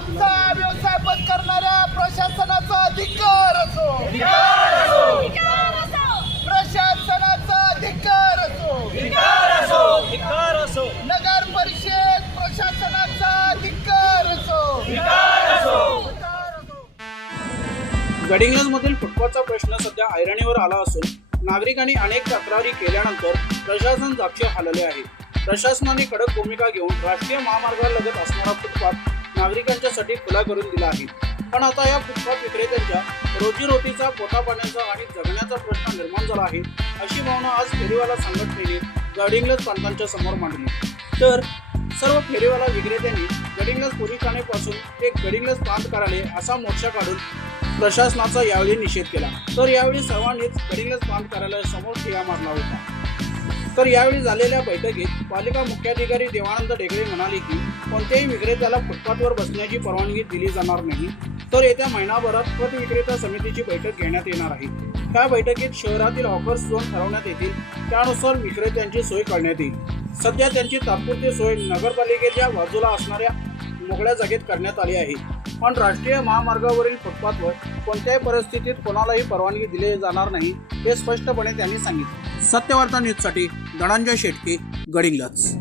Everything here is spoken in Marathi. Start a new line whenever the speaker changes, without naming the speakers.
आमचा व्यवसाय बंद करणाऱ्या प्रशासनाचा अधिकार असो. प्रशासनाचा अधिकार असो. नगर परिषद प्रशासनाचा अधिकार असो.
गडिंग्लज मधील फुटपाथचा प्रश्न सध्या ऐरणीवर आला असून नागरिकांनी अनेक तक्रारी केल्यानंतर प्रशासन जाक्ष हलले आहे. प्रशासनाने कडक भूमिका घेऊन राष्ट्रीय महामार्गालगत असणारा फुटपाथ नागरिकांच्यासाठी खुला करून दिला आहे. पण आता या फुटपाथ विक्रेत्यांच्या रोजीरोटीचा पोटापाण्याचा आणि जगण्याचा प्रश्न निर्माण झाला आहे अशी भावना आज फेरीवाला संघटनेने गडिंग्लज प्रांतांच्या समोर मांडली. तर सर्व फेरीवाला विक्रेत्यांनी गडिंग्लज पोलीस ठाणेपासून एक गडिंग्लज प्रांत कार्यालय असा मोर्चा काढून प्रशासनाचा यावेळी निषेध केला. तर यावेळी सर्वांनीच गडिंग्लज प्रांत कार्यालयासमोर ठिया मारला होता. तर यावेळी झालेल्या बैठकीत पालिका मुख्याधिकारी देवानंद ढेकळे म्हणाले की कोणत्याही विक्रेत्याला फुटपाथवर बसण्याची परवानगी दिली जाणार नाही. तर येत्या महिनाभरात पथ विक्रेता समितीची बैठक घेण्यात येणार आहे. त्या बैठकीत शहरातील ऑफर्स झोन ठरवण्यात येतील. त्यानुसार विक्रेत्यांची सोय करण्यात येईल. सध्या त्यांची तात्पुरती सोय नगरपालिकेच्या बाजूला असणाऱ्या मोकळ्या जागेत करण्यात आली आहे. पण राष्ट्रीय महामार्गावरील फुटपाथवर कोणत्याही परिस्थितीत कोणालाही परवानगी दिली जाणार नाही हे स्पष्टपणे त्यांनी सांगितले. सत्यवार्ता न्यूजसाठी धनंजय शेटके गडिंगलच